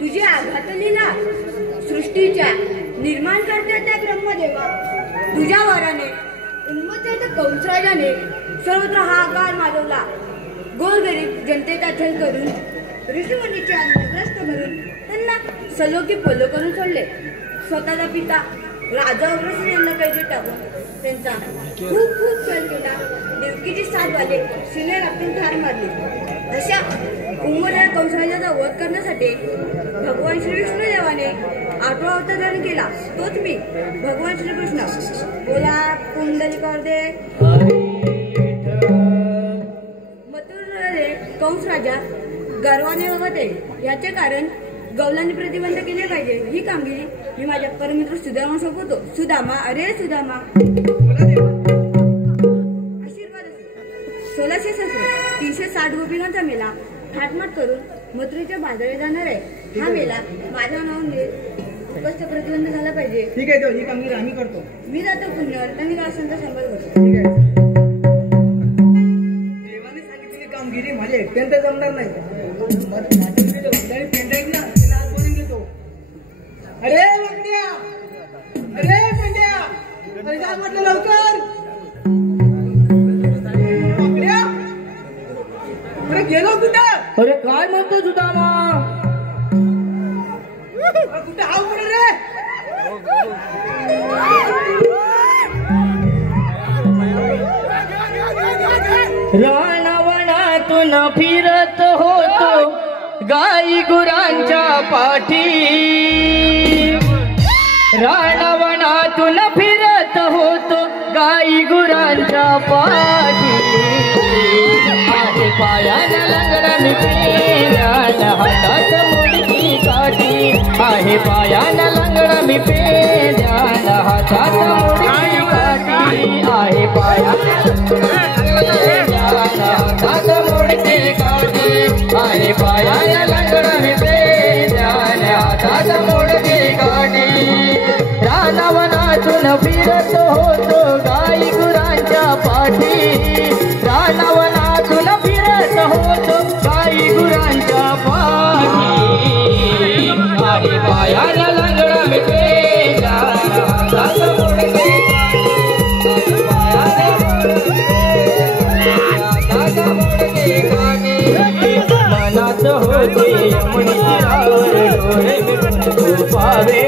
तुझी आघात लीला सृष्टीच्या निर्माण करते त्या ब्रह्मदेवा, तुझ्या वराने उन्मत्त कंसराजाने सर्वत्र हाहाकार माजवला. गोरगरीब जनतेचा छळ करून ऋषीमुनीचे अन्नग्रस्त भरून त्यांना सलोखी फॉलो करून सोडले. स्वतःचा पिता राजा उग्रसेन यांना कैदेत टाकून त्यांचा खूप खूप छळ केला. देवकीची साथ वाले सिने राखून ठार मारली. अशा उन्मत्त कंसराजाचा वध करण्यासाठी भगवान श्रीविष्णुदेवाने 8वा अवतार धारण केला. तोच मी भगवान श्रीकृष्ण. बोला पुंडलिकावरदे. मथुरेमध्ये कंस राजा गर्वाने वागते. याचे कारण गौलांनी प्रतिबंध केले पाहिजे. ही कामगिरी मी माझ्या परमित्र सुदामा सोपवतो. सुदामा, अरे सुदामा, आशीर्वाद. 360 गोपिकांचा मेला थाटमाट करून मथुरेच्या बाजारात जाणार आहे. हा मेला माझ्या नावाने उपस्थित प्रतिबंध झाला पाहिजे. ठीक आहे, ही कामगिरी आम्ही करतो. मी जातो पुण्यावर आणि दासांचा संभाळ करतो. ठीक आहे. देवाने सांगितलेली कामगिरी माझ्या एकट्याने जमणार नाही. अरे पेंड्या, अरे पेंड्या, अरे काय म्हटलं लवकर. अरे गेलो कुठे? अरे काय म्हणतो सुदामा? कुठे हाव पडे रे? रानवनातून फिरत होतो गाई गुरांच्या पाठी. रानवनातून फिरत होतो गाई गुरांच्या पाठी. पायाला लंगडा मी पेंड्याला हातात मुडकी काठी. आहे पायाला लंगडा मी पेंड्याला हातात मुडकी काठी. आहे पायाला हातात मुडकी काठी. आहे पायाला लंगडा मी पेंड्याला हातात मुडकी काठी. रानवनातून फिरत होतो गाई गुरांच्या पाठी. रानवनातून फिरत होतो गाई गुरांच्या पाठी. आहे पायाला लंगडा मी पेंड्याला हातात मुडकी काठी. मनात होते यमुनी तीरावर डोळे मिटून पावे.